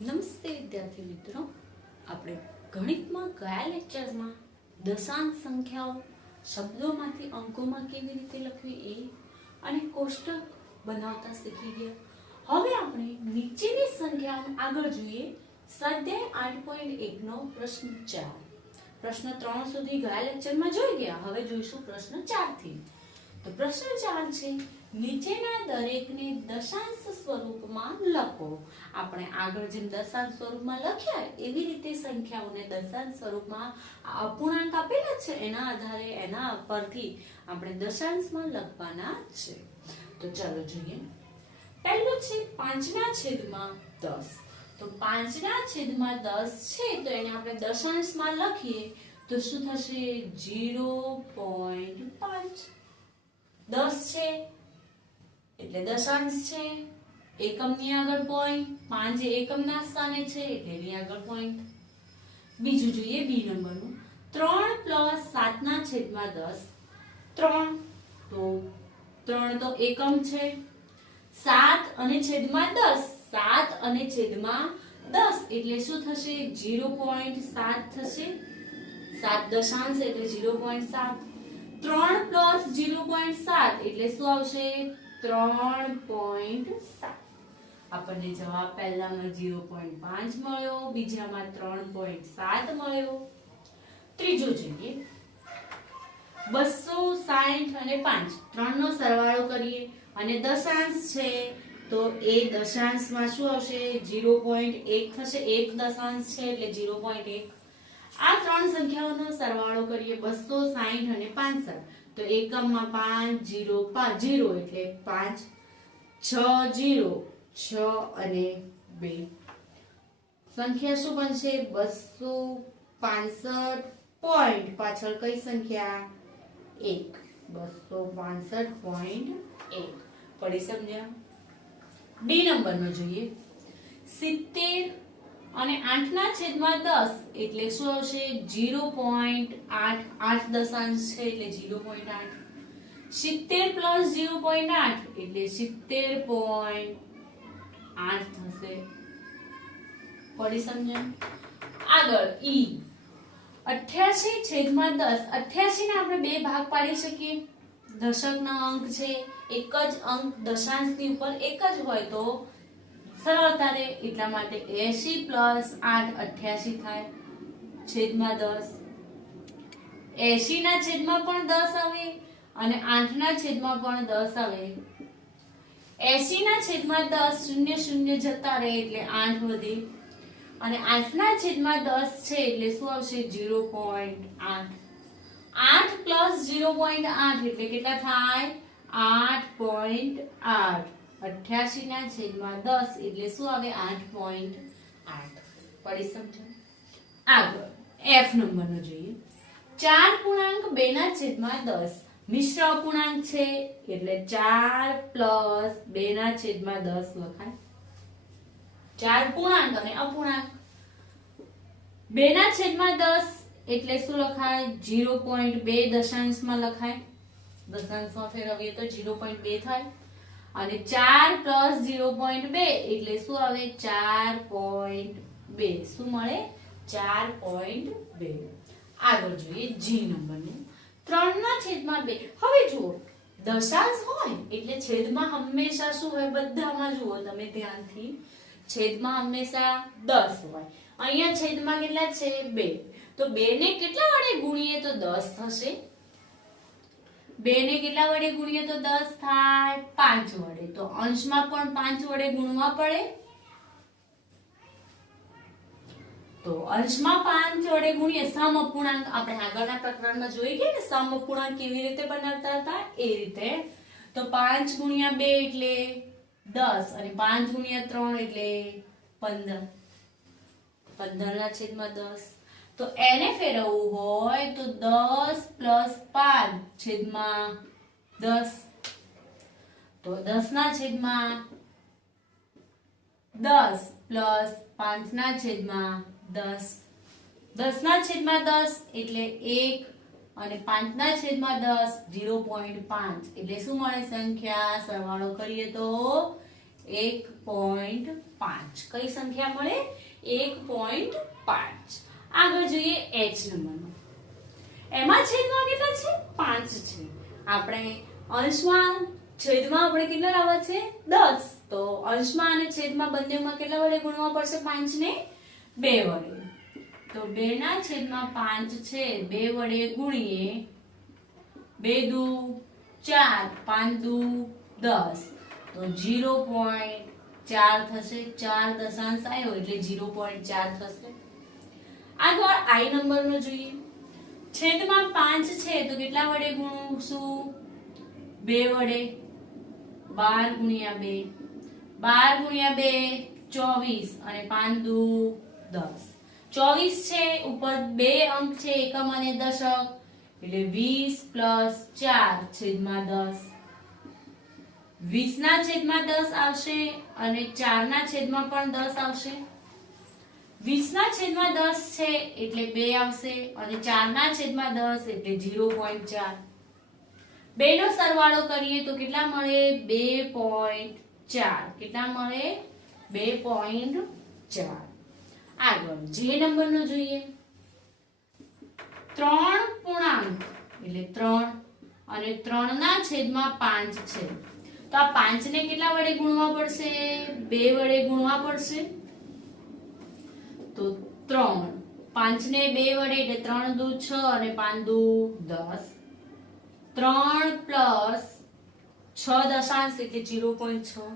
નમસ્તે વિદ્યાર્થી મિત્રો, આપણે ગણિતમાં ગયા લેક્ચરમાં દશાંશ સંખ્યાઓ શબ્દોમાંથી અંકોમાં કેવી રીતે લખવી એ અને કોષ્ટક બનાવતા શીખી ગયા। હવે આપણે નીચેની સંખ્યાઓ આગળ જોઈએ। સ્વાધ્યાય 8.1 નો પ્રશ્ન 4। પ્રશ્ન 3 સુધી ગયા લેક્ચરમાં જોઈ ગયા। હવે જોઈશું પ્રશ્ન 4 થી। તો પ્રશ્ન 4 છે, નીચેના દરેકને દશાંશ સ્વરૂપમાં લખો। આપણે આગળ જેમ દશાંશ સ્વરૂપમાં લખ્યા એવી રીતે સંખ્યાઓને દશાંશ સ્વરૂપમાં અપૂર્ણાંક આપેલા છે એના આધારે એના પરથી આપણે દશાંશમાં લખવાના છે। તો ચાલો જોઈએ। પહેલું છે 5/10। તો 5/10 છે તો એને આપણે દશાંશમાં લખીએ તો શું થશે? 0.5। 10 છે એટલે દશાંશ છે, એકમની આગળ પોઈન્ટ, 5 એ એકમના સ્થાને છે એટલે એની આગળ પોઈન્ટ। બીજું જોઈએ બી નંબરનું, 3 + 7/10। 3 તો એકમ છે, 7 અને છેદમાં 10, 7 અને છેદમાં 10 એટલે શું થશે? 0.7 થશે। 7 દશાંશ એટલે 0.7। 3 + 0.7 એટલે શું આવશે? 3.7। આપણને જવાબ પહેલામાં 0.5 મળ્યો, બીજામાં 3.7 મળ્યો। ત્રીજો જોઈએ, 260 અને 5, 3 નો સરવાળો કરીએ અને દશાંશ છે તો એ દશાંશમાં શું આવશે? 0.1 થશે। એક દશાંશ છે એટલે 0.1। આ ત્રણ સંખ્યાઓનો સરવાળો કરીએ 260 અને 65 તો એકમમાં 5 0 5 0 એટલે 5 6 0 6 અને 2 સંખ્યા શું બનશે? 265 પોઈન્ટ પાછળ કઈ સંખ્યા? 1 265.1 પડી સમજ્યા? ડી નંબરનો જોઈએ, 70 અને 8/10 એટલે શું આવશે? 0.8। 8 દશાંશ છે એટલે 0.8। 70 + 0.8 એટલે 70.8 થશે। પડી સમજણ? આગળ ઈ 88/10। 88 ને આપણે બે ભાગ પાડી શકીએ। દશકના અંક છે, એક જ અંક દશાંશની ઉપર એક જ હોય તો સરળતા રહે એટલા માટે 80 + 8 88 થાય છેદમાં 10। 80 ના છેદમાં પણ 10 આવે અને 8 ના છેદમાં પણ 10 આવે। 80 ના છેદમાં 10 શૂન્ય શૂન્ય જતા રહે એટલે 8 વધે અને 8 ના છેદમાં 10 છે એટલે શું આવશે? 0.8। 8 + 0.8 એટલે કેટલા થાય? 8.8। 88 ના છેદમાં 10 એટલે શું આવે? 8.8 પડી સમજણ? આગળ એફ નંબરનો જોઈએ, 4.2/10 મિશ્ર અપૂર્ણાંક છે એટલે 4 + 2/10 લખાય। 4 પૂર્ણાંક અને અપૂર્ણાંક, 2/10 એટલે શું લખાય? 0.2 દશાંશમાં લખાય, દશાંશમાં ફેરવીએ તો 0.2 થાય અને 4 + 0.2 એટલે શું આવે? 4.2 શું મળે? 4.2। આગળ જોઈએ જી નંબરનું, 3/2। હવે જુઓ દશાંશ હોય એટલે છેદમાં હંમેશા શું હોય? બધામાં જુઓ તમે ધ્યાનથી, છેદમાં હંમેશા 10 હોય। અહીંયા છેદમાં કેટલા છે? 2 તો 2 ને કેટલા વડે ગુણીએ તો 10 થશે? 2 ને કેટલા વડે ગુણીએ તો 10 થાય? 5 વડે। તો અંશમાં પણ 5 વડે ગુણવા પડે તો અંશમાં 5 વડે ગુણીએ સમ અપૂર્ણાંક। આપણે આગળના પ્રકરણમાં જોઈ ગયા ને સમ અપૂર્ણાંક કેવી રીતે બનાવતા હતા એ રીતે। તો 5 × 2 એટલે 10 અને 5 × 3 એટલે 15। 15/10 તો એને ફેરવવું હોય તો 10 + 5 છેદમાં 10 તો 10/10 + 5/10 10/10 એટલે 1 અને 5/10 0.5 એટલે શું મળે? સંખ્યા સરવાળો કરીએ તો 1.5 કઈ સંખ્યા મળે 1.5 આગળ જોઈએ h નંબરનો એમાં છેદમાં કેટલા છે 5 છે આપણે અંશમાં છેદમાં આપણે કેટલા લાવવા છે 10 તો અંશમાં અને છેદમાં બંનેમાં કેટલા વડે ગુણવા પડશે 5 ને 2 વડે તો 2 ના છેદમાં 5 છે 2 વડે ગુણીએ 2 દુ 4 5 દુ 10 તો 0.4 થશે 4 દશાંશ આવ્યો એટલે 0.4 થશે આગળ i નંબરનો જોઈએ છેદમાં 5 છે તો કેટલા વડે ગુણશું 2 વડે 12 ગુણ્યા 2 12 ગુણ્યા 2 24 અને 5 દુ 10 24 છે ઉપર 2 અંક છે એકમ અને દશક એટલે 20 પ્લસ 4 છેદમાં 10 20 ના છેદમાં 10 આવશે અને 4 ના છેદમાં પણ 10 આવશે 20 ના છેદમાં 10 છે એટલે 2 આવશે અને 4 ના છેદમાં 10 એટલે 0.4 બે નો સરવાળો કરીએ તો કેટલા મળે 2.4 કેટલા મળે 2.4 આગળ જે નંબરનો જોઈએ 3 પૂર્ણાંક એટલે 3 અને 3 ના છેદમાં 5 છે તો આ 5 ને કેટલા વડે ગુણવા પડશે 2 વડે ગુણવા પડશે તો 3 5 ને 2 વડે એટલે 3 દુ 6 અને 5 દુ 10 3 પ્લસ 6 દશાંશ એટલે 0.6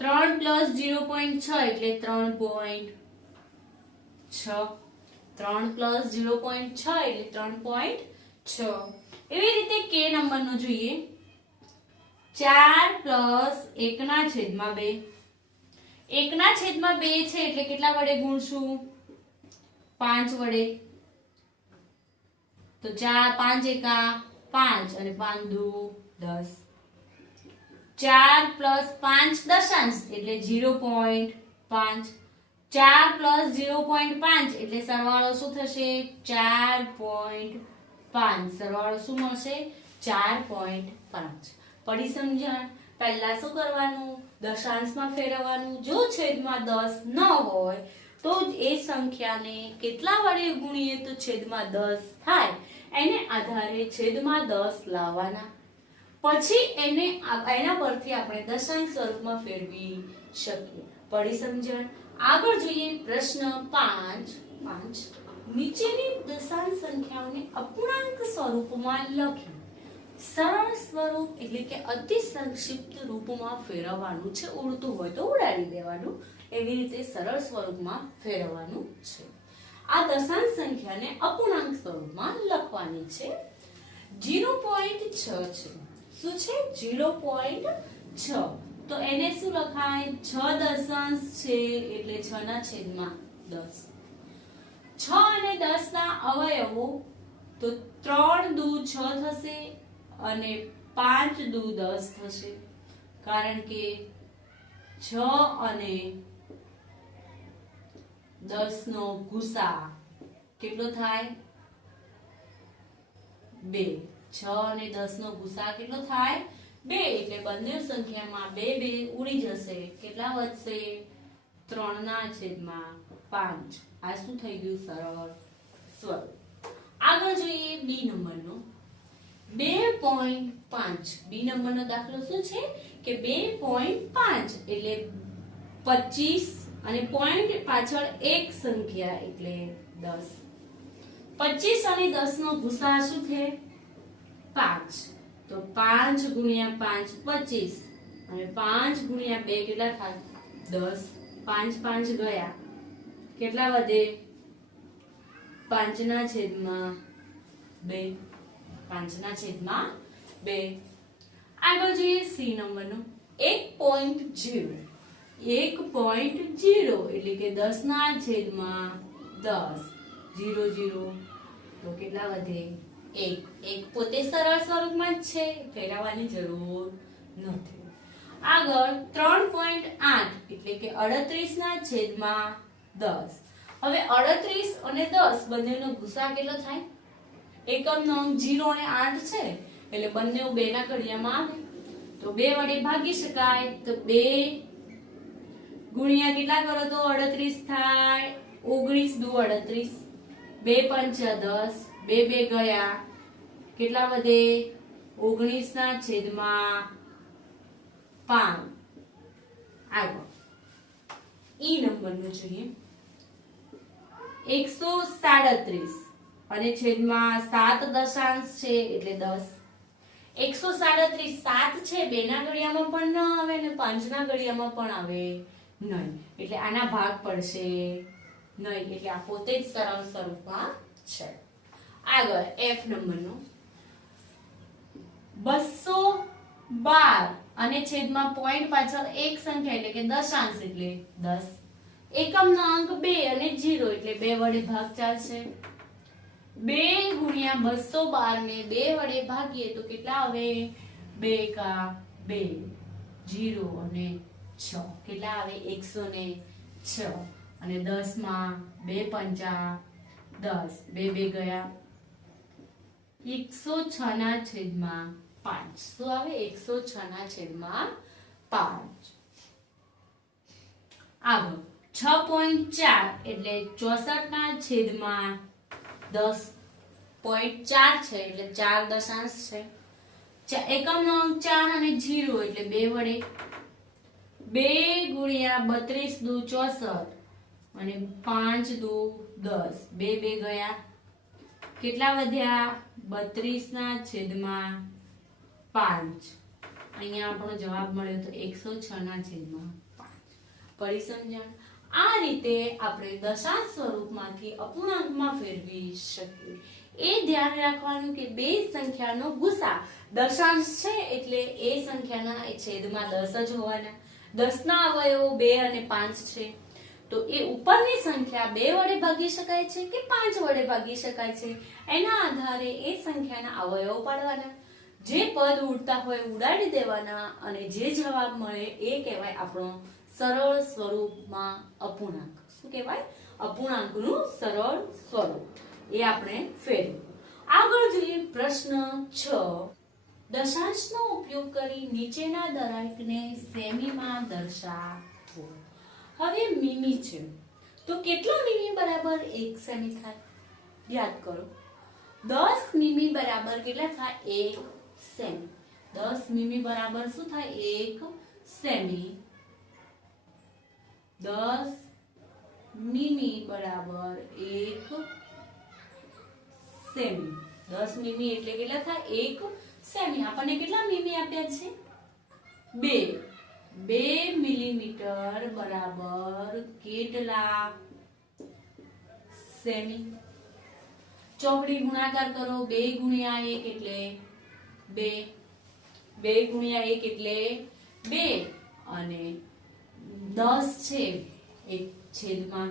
3 પ્લસ 0.6 એટલે 3.6 3 પ્લસ 0.6 એટલે 3.6 એવી રીતે કે નંબરનો જોઈએ 4 પ્લસ 1 ના છેદમાં 2 1 ના છેદમાં 2 છે એટલે કેટલા વડે ગુણશું 5 વડે તો 4 5 એકા 5 અને 5 દુ 10 4 પ્લસ 5 દશાંશ એટલે 0.5 4 પ્લસ 0.5 એટલે સરવાળો શું થશે 4.5 સરવાળો શું મળશે 4.5 પડી સમજણ પહેલા શું કરવાનું દશાંશમાં ફેરવવાનું જો છેદમાં 10 ન હોય તો એ સંખ્યાને કેટલા વડે ગુણીએ તો છેદમાં 10 થાય એને આધારે છેદમાં 10 લાવવાના પછી એના પરથી આપણે દશાંશ સ્વરૂપમાં ફેરવી શકીએ પડી સમજણ આગળ જોઈએ પ્રશ્ન 5 નીચેની દશાંશ સંખ્યાઓને અપૂર્ણાંક સ્વરૂપમાં લખી સરળ સ્વરૂપ એટલે કે અતિ સંક્ષિપ્ત રૂપમાં ફેરવવાનું છે ઉડતું હોય તો ઉડાડી દેવાનું એવી રીતે સરળ સ્વરૂપમાં ફેરવવાનું છે આ દશાંશ સંખ્યાને અપૂર્ણાંક સ્વરૂપમાં લખવાની છે 0.6 છે શું છે 0.6 તો એને શું લખાય 6 દશાંશ છે એટલે 6 ના છેદમાં 10 6 અને 10 ના અવયવો તો 3 દુ 6 થશે અને 5 દુ 10 થશે કારણ કે 6 અને 10 નો ગુસા કેટલો થાય 2 6 અને 10 નો ગુસા કેટલો થાય 2 એટલે બંને સંખ્યામાં 2 2 ઉડી જશે કેટલા વધશે 3 ના છેદમાં 5 આ શું થઈ ગયું સરળ સ્વરૂપ આગળ જોઈએ બી નંબરનો 2.5 બી નંબરનો દાખલો શું છે કે 2.5 એટલે 25 અને પોઈન્ટ પાછળ એક સંખ્યા એટલે 10 25 અને 10 નો ગુસા શું છે 5 તો 5 ગુણ્યા 5 25 અને 5 ગુણ્યા 2 કેટલા થાય 10 5 5 ગયા કેટલા વધે 5 ના છેદમાં 2 5 ના છેદમાં 2 આગળ જોઈએ સી નંબરનો 1.0 1.0 એટલે કે 10 ના છેદમાં 10 0 0 તો કેટલા વધે 1 પોતે સરળ સ્વરૂપમાં જ છે ફેરવવાની જરૂર નથી આગળ 3.8 એટલે કે 38 ના છેદમાં 10 હવે 38 અને 10 બંનેનો ગુસા કેટલો થાય એકમનો અંક 0 અને 8 છે એટલે બંને 2 ના ઘડિયામાં આવે તો 2 વડે ભાગી શકાય તો 2 ગુણ્યા કેટલા કરો તો 38 થાય 19 દુ 38 2 પંચા 10 બે બે ગયા કેટલા વધે 19 ના છેદમાં 5 આગળ ઈ નંબરનું જોઈએ 137 અને છેદમાં 7 દશાંશ છે એટલે 10 137 7 છે 2 ના ઘડિયામાં પણ ન આવે ને 5 ના ઘડિયામાં પણ આવે નહીં એટલે આના ભાગ પડશે નહીં એટલે આ પોતે જ સરળ સ્વરૂપમાં છે આગળ F નંબરનો 212 અને છેદમાં પોઈન્ટ પાછળ એક સંખ્યા એટલે કે દશાંશ એટલે 10 એકમનો અંક 2 અને 0 એટલે 2 વડે ભાગ ચાલશે 2 ગુણ્યા 212 ને 2 વડે ભાગીએ તો કેટલા આવે 2 કા 2 0 અને 6 કેટલા આવે 106 અને 10 માં 2 પંચા 10 બે બે ગયા 106 ના છેદમાં 5 શું આવે 106 ના છેદમાં 5 આગળ 6.4 એટલે 64 ના છેદમાં 10.4 છે એટલે 4 દશાંશ છે એકમનો અંક 4 અને 0 એટલે 2 વડે 2 ગુણ્યા 32 દુ 64 અને 5 દુ 10 બે બે ગયા કેટલા વધ્યા 32 ના છેદમાં 5 અહીંયા આપણો જવાબ મળ્યો તો 106 ના છેદમાં 5 પડી સમજણ આ રીતે આપણે દશાંશ સ્વરૂપમાંથી અપૂર્ણાંકમાં ફેરવી શકીએ એ ધ્યાન રાખવાનું કે બે સંખ્યાનો ગુસા દશાંશ છે એટલે એ સંખ્યાના છેદમાં 10 જ હોવાના 10 ના અવયવો 2 અને 5 છે તો એ ઉપરની સંખ્યા 2 વડે ભાગી શકાય છે કે 5 વડે ભાગી શકાય છે એના આધારે એ સંખ્યાના અવયવો પાડવાના જે પદ ઉડતા હોય ઉડાડી દેવાના અને જે જવાબ મળે એ કહેવાય આપણો સરળ સ્વરૂપમાં અપૂર્ણાંક શું કહેવાય અપૂર્ણાંકનું સરળ સ્વરૂપ એ આપણે ફેરવું આગળ જોઈએ પ્રશ્ન 6 દશાંશનો ઉપયોગ કરી નીચેના દરેકને સેમીમાં દર્શાવો હવે મીમી છે તો કેટલા મીમી બરાબર 1 સેમી થાય યાદ કરો 10 મીમી બરાબર કેટલા થાય 1 સેમી 10 મીમી બરાબર શું થાય 1 સેમી 10 મીમી બરાબર 1 સેમી 10 મીમી એટલે કેટલા થાય 1 સેમી આપણને કેટલા મીમી આપ્યા છે 2 મિલીમીટર બરાબર કેટલા સેમી ચોકડી ગુણાકાર કરો 2 ગુણ્યા 1 એટલે 2 2 ગુણ્યા 1 એટલે 2 અને 10 છે એક છેદમાં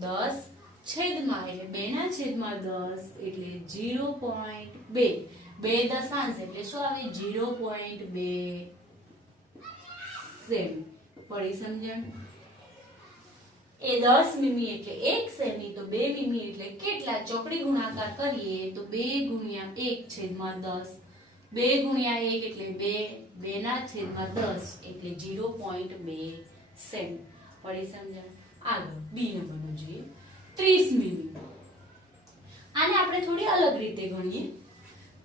10 છેદમાં એટલે 2 ના છેદમાં 10 એટલે 0.2 2 દશાંશ એટલે શું આવે 0.2 સેમી પડી સમજણ એ 10 મીમી એટલે 1 સેમી તો 2 મીમી એટલે કેટલા ચોકડી ગુણાકાર કરીએ તો 2 ગુણ્યા 1 છેદમાં 10 2 ગુણ્યા 1 એટલે 2 2 ના છેદમાં 10 એટલે 0.2 સેમી પડી સમજણ આગળ બી નંબરનું જોઈએ 30 મીમી આને આપણે થોડી અલગ રીતે ગણીએ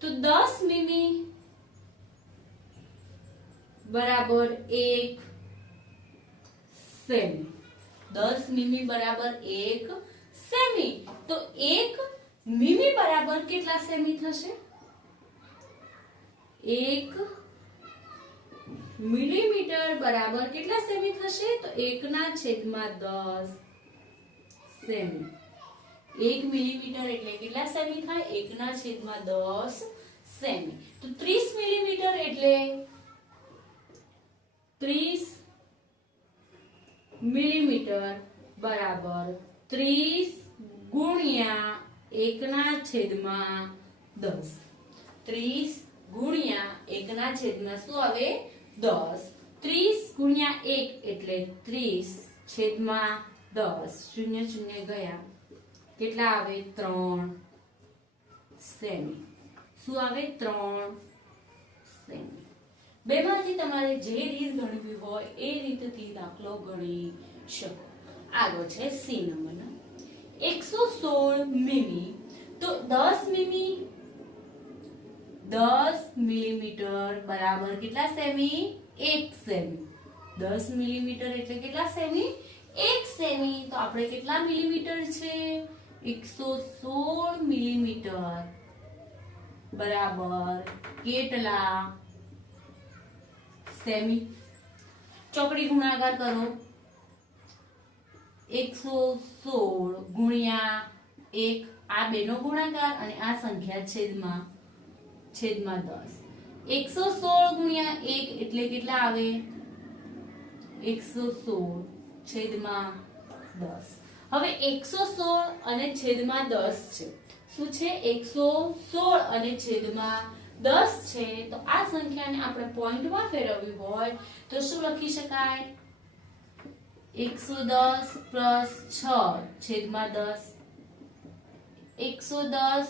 તો 10 મીમી બરાબર 1 સેમી 10 મીમી બરાબર 1 સેમી તો 1 મીમી બરાબર કેટલા સેમી થશે 1 મિલીમીટર બરાબર કેટલા સેમી થશે તો 1 ના છેદમાં 10 સેમી 1 મિલીમીટર એટલે કેટલા સેમી થાય 1 ના છેદમાં 10 સેમી તો 30 મિલીમીટર એટલે 30 મિલીમીટર બરાબર 30 ગુણ્યા 1 ના છેદમાં 10 30 ગુણ્યા 1 ના છેદમાં શું આવે 10 30 ગુણ્યા 1 એટલે 30 છેદમાં 10 શૂન્ય શૂન્ય ગયા કેટલા આવે 3 સેમી શું આવે 3 સેમી બેમાંથી તમારે જે રીત ગણવી હોય એ રીતથી દાખલો ગણી શકો. આગળ છે સી નંબરનો 116 મીમી. તો 10 મીમી 10 મિલીમીટર બરાબર કેટલા સેમી? 1 સેમી. 10 મિલીમીટર એટલે કેટલા સેમી? 1 સેમી. તો આપણે કેટલા મિલીમીટર છે? 116 મિલીમીટર બરાબર કેટલા સેમી? ચોકડી ગુણાકાર કરો. 116 ગુણ્યા 1, આ બેનો ગુણાકાર અને આ સંખ્યા છેદમાં 10. 116 ગુણ્યા 1 એટલે કેટલા આવે? 116 છેદમાં 10. હવે 116 અને છેદમાં 10 છે. શું છે? 116 અને છેદમાં 10 છે. તો આ સંખ્યાને આપણે પોઈન્ટમાં ફેરવવી હોય તો શું લખી શકાય? 110 પ્લસ 6 છેદમાં 10. 110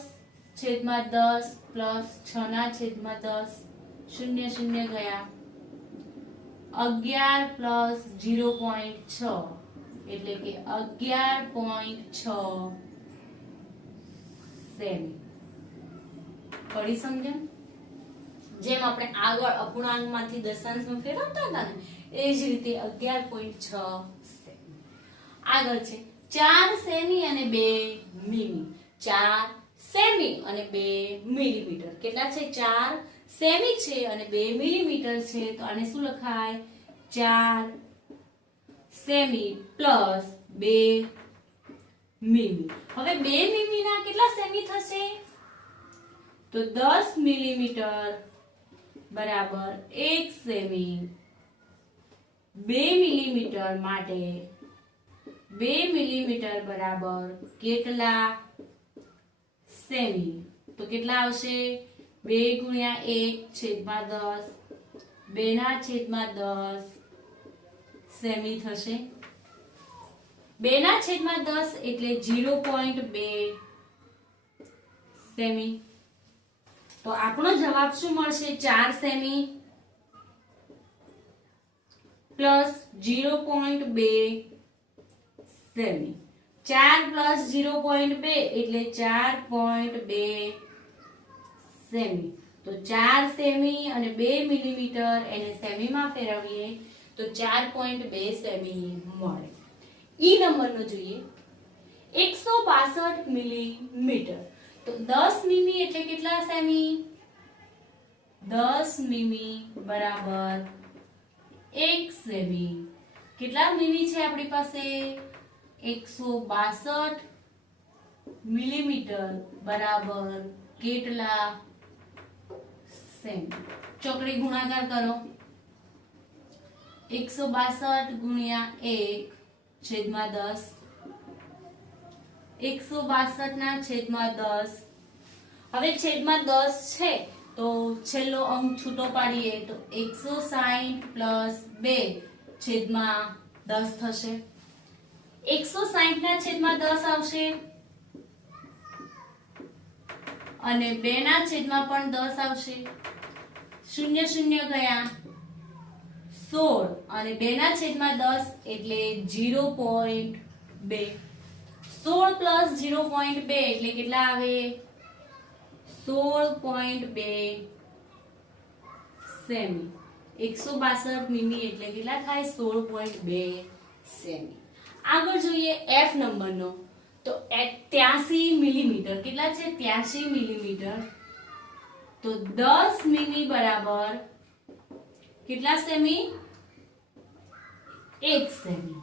છેદમાં 10 પ્લસ 6 ના છેદમાં 10. 0 0 ગયા. 11 પ્લસ 0.6 એટલે કે 11.6 સેમી. પડી સમજણ? જેમ આપણે આગળ અપૂર્ણાંકમાંથી દશાંશમાં ફેરવતા હતા ને એ જ રીતે 11.6 સેમી. આગળ છે 4 સેમી અને 2 મીમી. 4 સેમી અને 2 મિલીમીટર. કેટલા છે? 4 સેમી છે અને 2 મિલીમીટર છે. તો આને શું લખાય? 4 સેમી પ્લસ 2 મીમી. હવે 2 મીમીના કેટલા સેમી થશે? તો 10 મિલીમીટર બરાબર 1 સેમી. 2 મિલીમીટર માટે 2 મિલીમીટર બરાબર કેટલા સેમી? તો કેટલા આવશે? 2 ગુણ્યા 1 છેદમાં 10. 2 ના છેદમાં 10 સેમી થશે. 2 ના છેદમાં 10 એટલે 0.2 સેમી. તો આપણો જવાબ શું મળશે? 4 સેમી પ્લસ 0.2 સેમી. 4 પ્લસ 0.2 એટલે 4.2 સેમી. તો 4 સેમી અને 2 મિલીમીટર એને સેમીમાં ફેરવીએ તો 4.2 સેમી મળે. ઈ નંબરનો જોઈએ 162 મિલીમીટર. તો 10 મીમી એટલે કેટલા સેમી? 10 મીમી બરાબર 1 સેમી. કેટલા મીમી છે આપણી પાસે? 162 મિલીમીટર બરાબર કેટલા સેમી? ચોકડી ગુણાકાર કરો. 162 ગુણ્યા 1 છેદમાં 10. 162 ના છેદમાં 10. હવે છેદમાં 10 છે તો છેલ્લો અંક છૂટો પાડીએ તો 160 પ્લસ 2 છેદમાં 10 થશે. 160 ના છેદમાં 10 આવશે અને 2 ના છેદમાં પણ 10 આવશે. 0 0 ગયા. 16 અને 2 ના છેદમાં 10 એટલે 0.2. 16 પ્લસ 0.2 એટલે કેટલા આવે? 16.2 સેમી. 162 મીમી એટલે કેટલા થાય? 16.2 સેમી. આગળ જોઈએ F નંબરનો. તો 83 મિલીમીટર. કેટલા છે? 83 મિલીમીટર. તો 10 મીમી બરાબર કેટલા સેમી? 1 સેમી.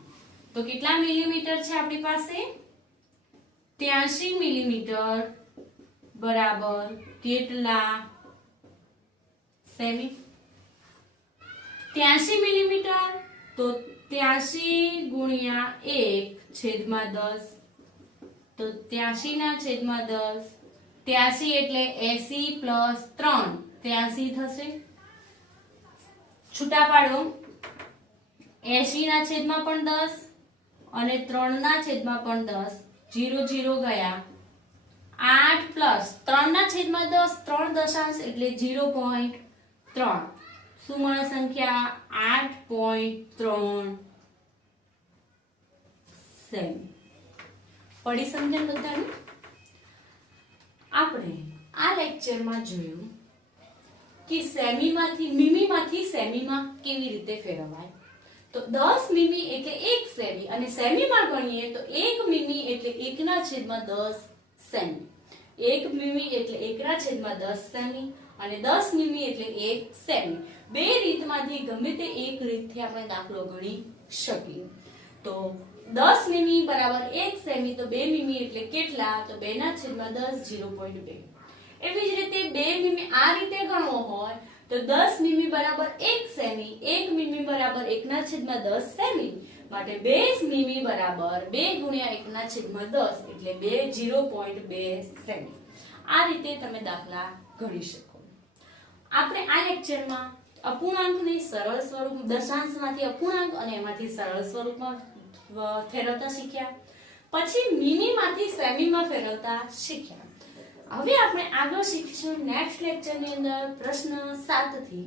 તો કેટલા મિલીમીટર છે આપણી પાસે? 83 મિલીમીટર બરાબર કેટલા સેમી? 83 મિલીમીટર તો 83 ગુણ્યા 1 છેદમાં 10. તો 83 ના છેદમાં 10. 83 એટલે 80 પ્લસ 3 83 થશે. છૂટા પાડો. 80 ના છેદમાં પણ 10 અને 3 ના છેદમાં પણ 10. 0 0 ગયા. 8 પ્લસ 3 ના છેદમાં 10 3 દશાંશ એટલે 0.3. શું મળે સંખ્યા 8.3 સેમી. પડી સમજણ બધાને? આપણે આ લેક્ચરમાં જોયું કે સેમીમાંથી મીમીમાંથી સેમીમાં કેવી રીતે ફેરવાય. તો 10 મીમી એટલે 1 સેમી અને સેમીમાં ગણીએ તો 1 મીમી એટલે 1/10 સેમી. 1 મીમી એટલે 1/10 સેમી અને 10 મીમી એટલે 1 સેમી. બે રીતમાંથી ગમે તે એક રીતથી આપણે દાખલો ગણી શકીએ. તો 10 મીમી બરાબર 1 સેમી તો 2 મીમી એટલે કેટલા? તો 2/10 0.2. એવી જ રીતે 2 મીમી આ રીતે ગણવો હોય તો 10 મીમી બરાબર 1 સેમી, 1 મીમી બરાબર 1/10 સેમી, માટે 2 મીમી બરાબર 2 ગુણ્યા 1/10 એટલે 0.2 સેમી. આ રીતે તમે દાખલા ગણી શકો. આપણે આ લેક્ચરમાં અપૂર્ણાંકની સરળ સ્વરૂપ, દશાંશમાંથી અપૂર્ણાંક અને એમાંથી સરળ સ્વરૂપમાં ફેરવતા શીખ્યા. પછી મીમીમાંથી સેમીમાં ફેરવતા શીખ્યા. હવે આપણે આગળ શીખીશું નેક્સ્ટ લેક્ચરની અંદર પ્રશ્ન 7 થી